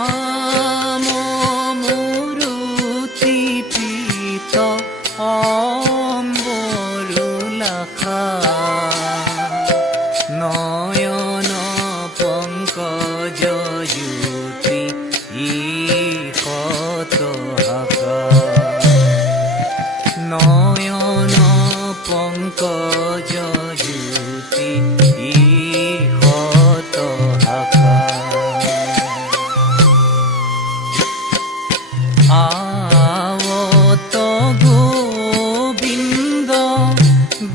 নাম মূৰুতি পীত অম্বৰুলাখা নয়ন পংকজ জ্যোতি ঈষত হাকা নয়ন পংকজ জ্যোতি ঈষত হাকা আৱত গোবিন্দ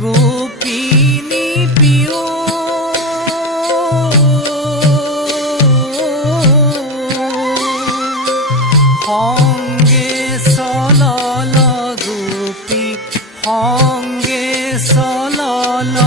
গোপিনী পিয় সংগে চলল গোপী সংগে চলল